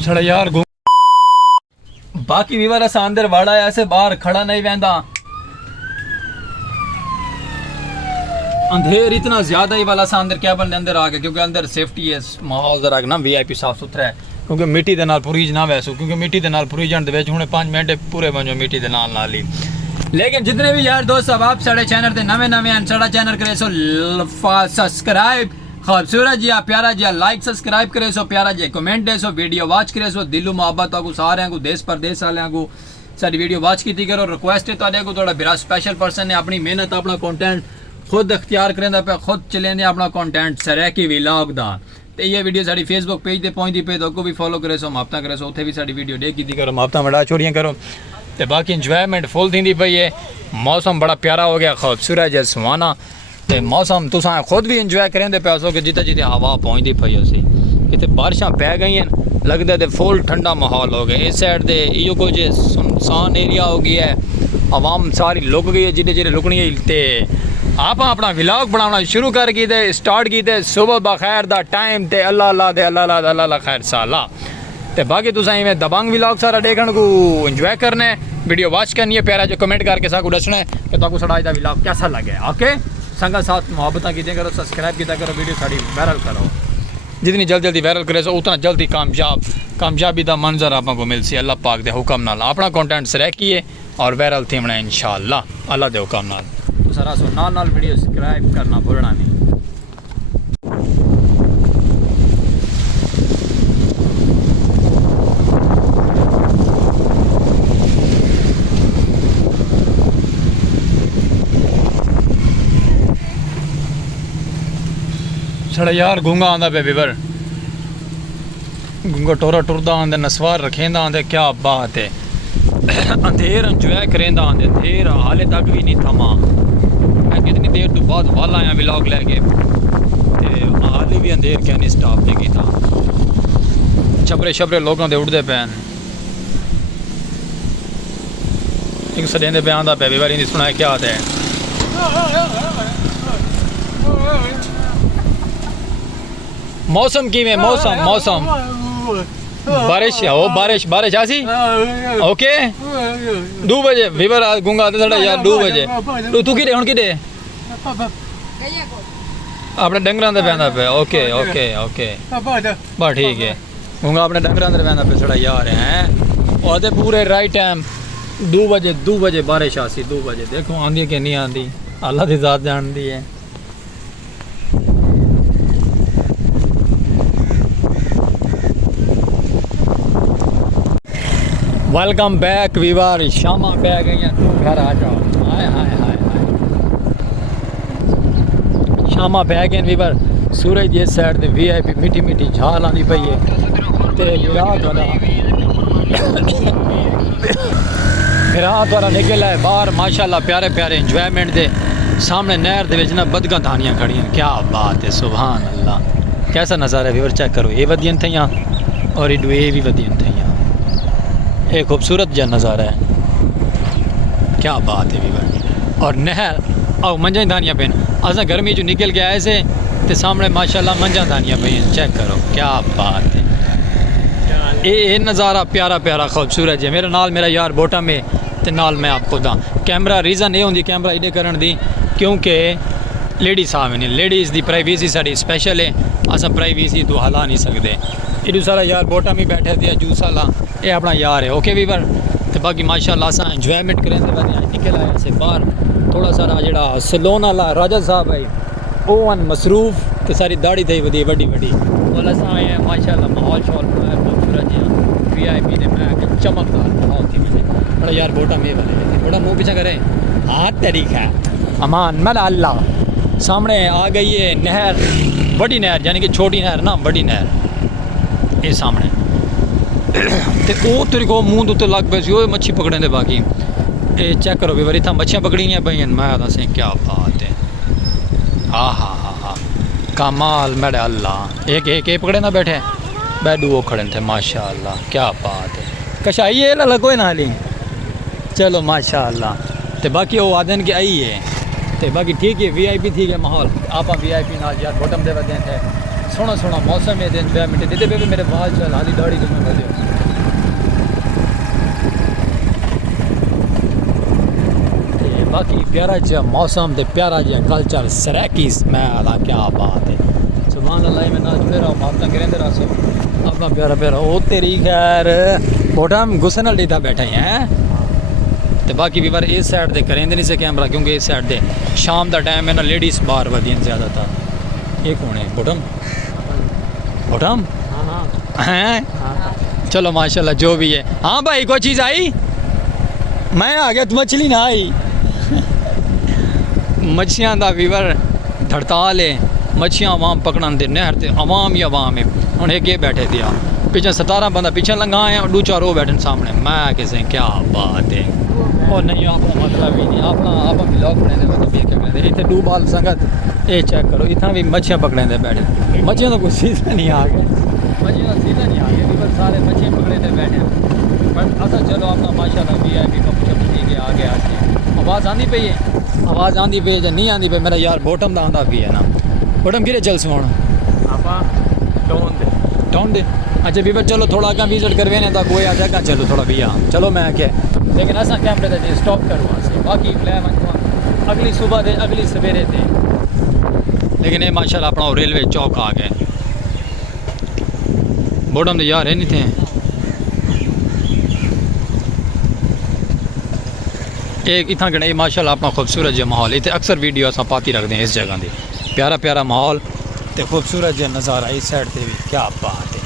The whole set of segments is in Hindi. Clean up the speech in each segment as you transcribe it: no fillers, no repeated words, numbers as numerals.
छड़ा यार बाकी वीवर असा अंदर वाड़ा है, ऐसे बाहर खड़ा नहीं वहदा। अंधेर इतना ज्यादा ही वाला सा अंदर कैबन अंदर आ गया, क्योंकि अंदर सेफ्टी है, माहौल जरा ना वीआईपी साफ सुथरा है, क्योंकि मिट्टी दे नाल पुरीज ना वैसू, क्योंकि मिट्टी दे नाल पुरीजन दे विच हुणे 5 मिनट पूरे बनो मिट्टी दे नाल नाल ही। लेकिन जितने भी यार दोस्त अब आप साढ़े चैनल ते नवे नवे हैं, साढ़ा चैनल करे सो सब्सक्राइब, खूबसूरत जी प्यारा जी लाइक सब्सक्राइब करे सो, प्यारा जी कमेंट दे सो, वीडियो वॉच करे सो, दिलो मोहब्बत को सारे को देश परदेश वाले को सारी वीडियो वॉच की करो। रिक्वेस्ट है तो को थोड़ा बड़ा स्पेशल पर्सन है, अपनी मेहनत अपना कंटेंट खुद अख्तियार करेंदा पे, खुद चलेंदे अपना कंटेंट सरैकी व्लॉग दा। ते ये वीडियो साडी फेसबुक पेज ते पहुंचदी पे, तो को भी फॉलो करे सो, मापता करे सो, उथे भी साडी वीडियो देख की करो, मापता बड़ा चोरियां करो। ते बाकी इंजॉयमेंट फुल थी पई है, मौसम बड़ा प्यारा हो गया, खूबसूरत है सुहाना। ते मौसम तुसा खुद भी इंजॉय करेंदे पे सो कि जिते जिते हवा पहुंचदी पई उसी किते बारिशां पै गई हैं, लगदा ते फुल ठंडा माहौल हो गया। इस साइड दे इयो कुछ सुनसान एरिया हो गया है, आवाम सारी लुक गई है जिधे जिधे लुकनी है। ते आप अपना व्लॉग बनाना शुरू कर की ते स्टार्ट की ते सुबह बखैर दा टाइम ते अल्लाह अल्लाह दे अल्लाह अल्लाह अल्लाह खैर साला। ते बाकी तुसा इवें दबंग व्लॉग सारा देखने को इंजॉय करना है, वीडियो वॉच करनी है, प्यारा जो कमेंट करके साकू दसना है कि ताकू साडा इहदा व्लॉग कैसा लगे। ओके संगा साथ मोहब्बत कीजिए करो, सब्सक्राइब किया करो, वीडियो साड़ी वायरल करो, जितनी जल्दी वायरल करे सो उतना जल्दी कामयाबी का मंजर आपको मिल सी। अल्लाह पाक दे हुक्म नाल अपना कंटेंट सरैकिए और वायरल थी बना इंशाअल्लाह अल्लाह दे हुक्म नाल। तो सारा सो नाल वीडियो सब्सक्राइब करना भूलना नहीं। छड़ा यार गूंगा आंदा पे विवर, गूंगा टोरा टुरदा आंदे, नसवार रखेंदा आंदे, क्या बात है। अंधेर इंजॉय करेंदा आंदे, अंधेर हाले तक भी नहीं थमा। मैं कितनी देर तो बाद वाल आया व्लॉग लेके, हाले भी अंधेर क्या नहीं स्टॉप नहीं किया। छपरे छपरे लोगों दे उड़दे पैन, एक सदेंदे पे आंदा पे विवर, इन्हें सुना क्या आता है। मौसम किवें मौसम बारिश है, ओ बारिश आसी ओके 2 बजे विवर गूंगा आते थोड़ा यार 2 बजे तू किडे हुन किडे अपने डंगरां दे पैंदा पे। ओके ओके ओके बस ठीक है, गूंगा अपने डंगरां दे पैंदा पे छड़ा यार हैं और पूरे राइट टाइम 2 बजे बारिश आसी 2 बजे। देखो आंदी कि नहीं आंदी अल्लाह दी ज़ात जानदी है। वेलकम बैक वीवर, शामा पै गई हैं, तू घर आ जाओ। हाय हाय हाय हाय शामा पै गए वीवर, सूरज इस साइड ते वीआईपी मिठी मिठी झाल आंदी पई है ते रात वाला निकल है बाहर माशाल्लाह, प्यारे प्यारे इंजॉयमेंट दे सामने नहर दे विच ना बदगां धानियां खड़ियां, क्या बात है सुभान अल्लाह। कैसा नज़ारा है वीवर, चेक करो, ये वधियन थियां और ये भी वधियन थियां, एक खूबसूरत जन नज़ारा है, क्या बात है वीवर। और नहर और मंझा धानियाँ पेन, असा गर्मी जो निकल के आए से ते सामने माशाल्लाह मंझा धानियाँ पे, चेक करो क्या बात है। ये नज़ारा प्यारा प्यारा खूबसूरत है। मेरे नाल मेरा यार बोटा में ते नाल मैं आपको दा कैमरा, रीज़न ये होंगी कैमरा इधे करन दी क्योंकि लेडीज साहब ने, लेडीज़ की प्राइवेसी साड़ी स्पेशल है, असा प्राइवेसी तो हला नहीं सकते। इधू सारा यार बोटा में बैठे थे जूस वाला, ये अपना यार है ओके वीवर। तो बाकी माशाल्लाह असा इंजॉयमेंट करें निकल आया से बाहर, थोड़ा सारा जड़ा सलोन वाला राजा साहब है वो मसरूफ तो सारी दाढ़ी थी वधी वड्डी और असा आए हैं माशाल्लाह, माहौल शौल खूबसूरत है, वीआईपी ने मैं चमकदार माहौल थी मुझे बड़ा यार बोटा में वाले बड़ा मुँह पीछा करे हाथ तरीका अमान मल अल्लाह। सामने आ गई है नहर, बड़ी नहर यानी कि छोटी नहर ना बड़ी नहर, ये सामने ते ओ तेरे को मुँह उत्ते लग पे सी मच्छी पकड़े दे। बाकी ये चेक करो भी इतना मच्छियाँ पकड़ियाँ पई मैं दसें क्या बात है। हा कमाल मेरे अल्लाह, एक पकड़े ना बैठे बैडू वो खड़े थे माशाल्लाह, क्या बात है। कशाई ये ला कोई ना हाली चलो माशाल्लाह। तो बाकी वो आदन के आई है तो बाकी ठीक है, वीआईपी थी माहौल आप वीआईपी नाल यार बॉटम दे थे सोना सोना मौसम है एंजॉयमेंट देते पे मेरे बाल चल हाली दाढ़ी तो मैं बदले बाकी प्यारा जिहा मौसम ते प्यारा जिहा कल्चर सरैकी मैं आला क्या बात है सुभान अल्लाह में ना जुड़े रहो माफता करेंदे रहो अपना प्यारा प्यारा ओ तेरी खैर बोटा हम गुस्से नाल लेता बैठे हैं ते बाकी भी बार इस साइड ते करेंदे नहीं से कैमरा क्योंकि इस साइड ते शाम दा टाइम है ना लेडीज बाहर वधियन ज़्यादा था ये कौन है बोटम बोटम हैं चलो माशाल्लाह जो भी है हाँ भाई कोई चीज़ आई मैं आ गया तू मछली ना आई मच्छियाँ का वीवर हड़ताल है मच्छियाँ आवाम पकड़न दे नहर ते आवाम ही आवाम है हूँ एक बैठे दिया पीछे 17 बंदा पीछे लंघा है और 2-4 वो बैठे सामने मैं किसे क्या बात है और नहीं आप मतलब ही नहीं अपना आप ब्लॉग बनाने मतलब ये क्या कहते इतने डू बाल संगत ये चेक करो इतना भी मच्छियाँ पकड़े बैठे मच्छियाँ तो कोई सीजन नहीं आ गए मच्छियाँ का सीजन नहीं आ गया वीवर सारे मच्छियाँ पकड़े बैठे बट असा चलो अपना माशाल्लाह VIP कप चपी के आगे आके आवाज़ आती पई है आवाज़ आती पई है नहीं आती पई मेरा यार बॉटम का आंदा भी है ना बॉटम कि चल सुन आप टाउन दे अच्छा भी चलो थोड़ा अगर विजिट करवे ने तो कोई आ जाएगा चलो थोड़ा भैया चलो मैं क्या लेकिन असा कैमरे से स्टॉप करवा से बाकी प्लान अगली सुबह दे अगली सवेरे थे लेकिन ये माशाल्लाह अपना रेलवे चौक आ गए बॉटम तो यार है नहीं थे एक इतना गणे माशाल्लाह अपना खूबसूरत जो माहौल इतने अक्सर वीडियो अस पाती रखते हैं इस जगह की प्यारा प्यारा माहौल तो खूबसूरत जो नज़ारा इस साइड से भी क्या बात है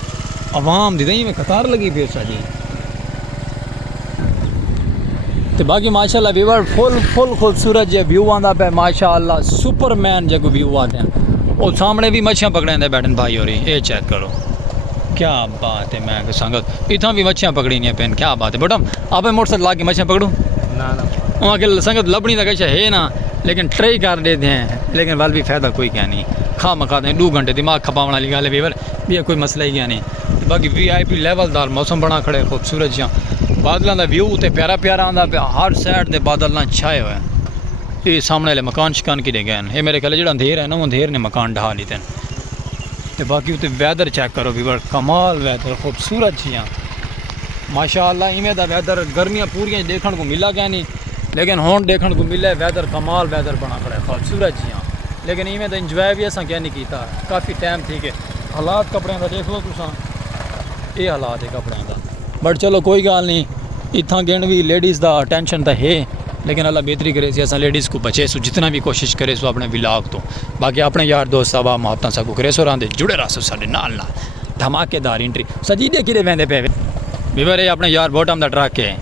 आवाम दी में कतार लगी पी उस जी तो बाकी माशाल्लाह व्यूवर फुल खूबसूरत जो व्यू आता पे माशाल्लाह सुपरमैन जो व्यू आते हैं और सामने भी मच्छियाँ पकड़े बैठन भाई हो रही ये चेक करो क्या बात है मैं संगत इतना भी मच्छियाँ पकड़ी नहीं पेन क्या बात है बटम आप मोटरसाइकिल ला के मच्छियाँ पकड़ूँ ना वहाँ के संगत लबनी का कैसा है ना लेकिन ट्राई कर देते हैं लेकिन वाल भी फ़ायदा कोई क्या नहीं खा मखाते हैं 2 घंटे दिमाग खपावने वाली गल है वीवर भी कोई मसला ही क्या नहीं तो बाकी VIP लेवलदार मौसम बना खड़े खूबसूरत जहाँ बादलों का व्यू तो प्यारा प्यारा आता पे हर साइड के बादल ना छाए हुए ये सामने वाले मकान शकान कि गए ये मेरे ख्याल जो अंधेर है ना वो अंधेर ने मकान ढहा ली थे तो बाकी उत्ते वैदर चेक करो वीवर कमाल वैदर खूबसूरत जियाँ माशाल्लाह इवें दा वैदर गर्मियाँ पूरियां देखने को मिला क्या नहीं लेकिन हुण देखने को मिले वैदर कमाल वैदर बना खड़ा खूबसूरत जियाँ लेकिन इवें तो इंजॉय भी असा क्या नहीं किया काफ़ी टाइम थी कि हालात कपड़े का देख लो तुसा ये हालात है कपड़े का बट चलो कोई गल नहीं इतना गिन भी लेडीज़ का टेंशन तो है लेकिन अल्लाह बेहतरी करे असा लेडीज़ को बचे सो जितना भी कोशिश करे सो अपने विलाग तो बाकी अपने यार दोस्त साहब मोहब्बत सब करे सो रहा जुड़े रहो साढ़े नाल धमाकेदार एंट्री सजी दे कि वेंदे पे वीवर ये अपने यार बॉटम का ट्रक है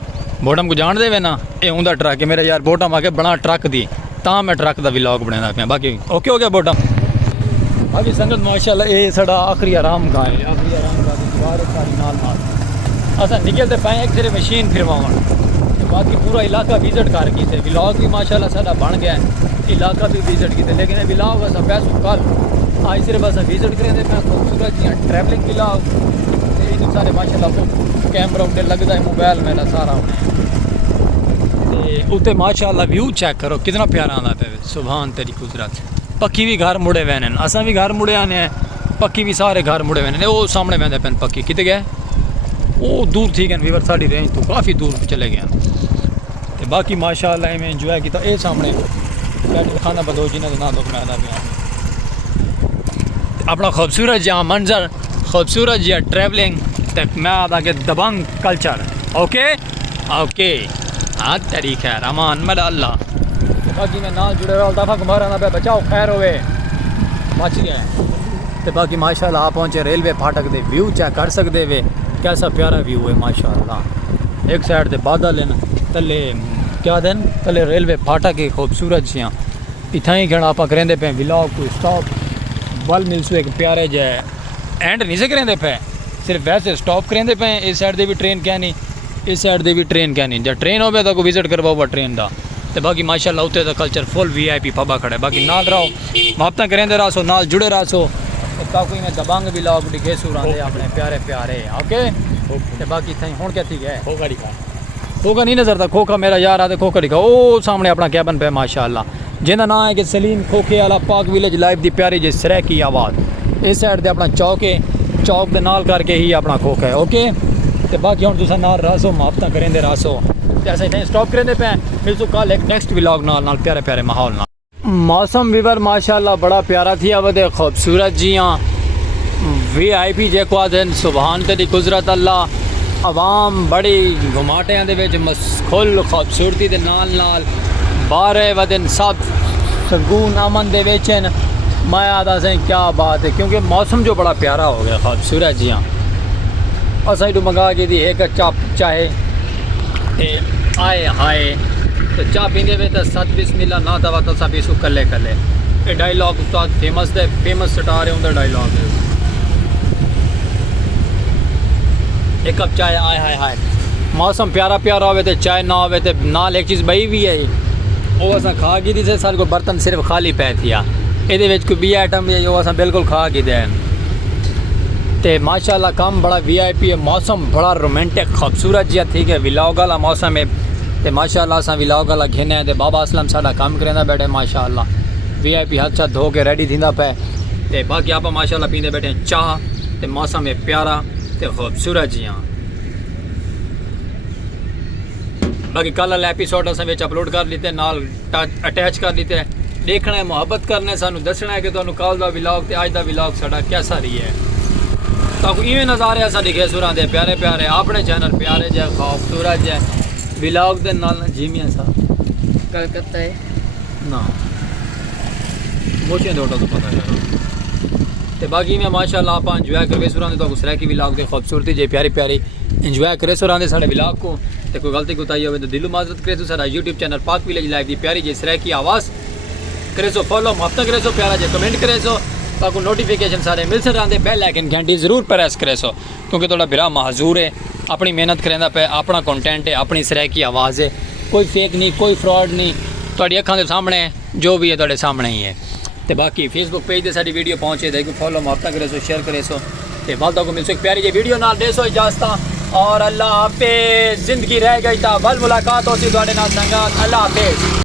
बॉटम को जान दे ना ये उनका ट्रक है मेरा यार बॉटम आके बना ट्रक दी ता मैं ट्रक का व्लॉग बनाना पे बाकी ओके हो गया बॉटम बाकी संगत माशाल्लाह ये साडा आखिरी आराम गाह है आखिरी आराम गाह की दीवार सारी नाल असा निकलते पाए एक सिरे मशीन फिरवावन बाकी पूरा इलाका विजिट कर किते व्लॉग भी माशाल्लाह साडा बन गया इलाका भी विजिट किते लेकिन व्लॉग असा पैसों कल आज सिर्फ अस विजिट करेंगे मैं खूबसूरत जी ट्रैवलिंग व्लॉग सारे माशाल्लाह कैमरा उन्हें लगता है मोबाइल मेरा सारा उत्ते माशाल्लाह व्यू चेक करो कितना प्यारा आता पे सुभान तेरी कुदरत पक्की भी घर मुड़े हुए हैं असा भी घर मुड़े आने पक्की भी सारे घर मुड़े हुए हैं वो सामने वहदे पेन पक्की कितने गए वो दूर थी गए वीवर साड़ी रेंज तो काफ़ी दूर चले गए तो बाकी माशाल्लाह में इंजॉय किया ये सामने खाना बदो जिन्हें ना दुख मैं अपना खूबसूरत जहाँ मंजर खूबसूरत जी ट्रैवलिंग तक मैं आता कि दबंग कल्चर ओके ओके हाँ तरीका है रमान मेरा अल्लाह बाकी मैं ना जुड़े रहा दफ़ा घुमारा पे बचाओ खैर होवे बच गए तो बाकी माशाल्लाह आप पहुँचे रेलवे फाटक दे व्यू चेक कर सकते वे कैसा प्यारा व्यू है माशाल्लाह एक साइड से बादल हैं तले क्या दिन तले रेलवे फाटक है खूबसूरत जियाँ इतना ही घना आप करेंदे पे व्लॉग को स्टॉप बल मिलसू एक प्यारे जै एंड नहीं से करेंदे पे सिर्फ वैसे स्टॉप करेंदे पे इस साइड दे भी ट्रेन क्या नहीं इस साइड दे भी ट्रेन क्या नहीं जब ट्रेन हो तो को विजिट करवाओ ट्रेन का तो बाकी माशाल्लाह उत्ते का कल्चर फुल VIP पबा खड़ा है बाकी नाल रहो मोहब्बत करेंदे रहो नाल जुड़े रहो कोई में दबंग व्लॉग दिखे सुरांदे अपने प्यारे प्यारे ओके तो बाकी थी हुण क्या थी है खोखा नहीं नजर था खोखा मेरा यार आते खोखा दिखा ओ सामने अपना कैबन पे माशाल्लाह जिंदा नाम है कि सलीम खोखे वाला पाक विलेज लाइफ की प्यारी जी सरैकी आवाज़ इस साइड ते अपना चौक है, चौक दे नाल करके ही अपना खोखा है। ओके ते बाकी हुण तुसां नाल रासो मुहब्बतां करेंदे रासो ते असां इत्थै स्टॉप करेंदे पे। मिलसू कल एक नेक्स्ट व्लॉग नाल प्यारे प्यारे माहौल नाल। मौसम वीवर माशाल्लाह बड़ा प्यारा थी वधे खूबसूरत जियां VIP जेको आदन सुभान तेरी कुदरत अल्लाह आवाम बड़ी घुमाटियां दे विच मसखुल खूबसूरती दे नाल बारे वदन सब सकून अमन दे विच मैं आदा से क्या बात है, क्योंकि मौसम जो बड़ा प्यारा हो गया खूबसूरत जियां। असां इडू मंगा के दी एक चाप चाहे ते आए हाय तो चाह पींदे वे तो सत बिस्मिल्लाह ना दवा तो सब इसको कले कले ये डायलॉग उस्ताद फेमस स्टार है उनका डायलॉग है। एक कप चाय आए हाय हाय मौसम प्यारा प्यारा होवे तो चाय ना होवे तो नाल एक चीज़ बई भी है वो असां खा गई थी। सारे को बर्तन सिर्फ खाली पै थिया ये कोई बी आइटम है वो असां बिल्कुल खा गई दे ते माशाल्लाह काम बड़ा VIP है। मौसम बड़ा रोमांटिक खूबसूरत जिहा थी कि व्लॉग वाला मौसम है ते माशाल्लाह असां व्लॉग वाला घेने ते बाबा असलम साडा काम करेंदा बैठे माशाल्लाह VIP हाथ साथ धो के रेडी थींदा पे ते बाकी आप माशाल्लाह पींदे बैठे चाह ते मौसम है प्यारा ते खूबसूरत जिहा। बाकी कल वाला एपिसोड असां विच अपलोड कर लीते नाल अटैच कर लीते। देखना है मुहब्बत करना है सानू दसना है कि तुहानू कल दा व्लॉग ते अज दा व्लॉग साडा कैसा रही है। तो इवें नज़ारे साडी खेसुरां दे प्यारे प्यारे अपने चैनल प्यारे जे खूबसूरत जे व्लॉग दे नाल जीमिया सा कलकत्ता है ना मोचियां दे तो पता करो ते बाकी में माशाल्लाह आप इंजॉय करके सुरां दे तो सराय की व्लॉग दे खूबसूरती जे प्यारी प्यारी इंजॉय करे सुरां दे साडे व्लॉग को ते कोई गलती कोताही होवे तो दिलो माजरत करे तो साडा YouTube चैनल पाक विलेज लाइव दी प्यारी जे सराय की आवाज़ करे सो फॉलो मुहब्बत करे सो प्यारा जे कमेंट करे सो ताकि नोटिफिकेशन सारे मिल सर रहे बेल आइकन घंटी जरूर प्रेस करे सो क्योंकि थोड़ा बिरा महजूर है अपनी मेहनत करेंदा पे अपना कंटेंट है अपनी सराय की आवाज़ है कोई फेक नहीं कोई फ्रॉड नहीं थोड़ी अखां दे सामने जो भी है थोड़े सामने ही है। तो बाकी फेसबुक पेज से सारी वीडियो पहुँचे देखो फॉलो मुहब्बत करे सो शेयर करे सो ते वालदा को मिल सो एक प्यारी जी वीडियो नाल दे सो इजाजत और अल्लाह हाफिज़। जिंदगी रह गई था बल मुलाकात होती थोड़े नाल संगत अल्लाह हाफिज़।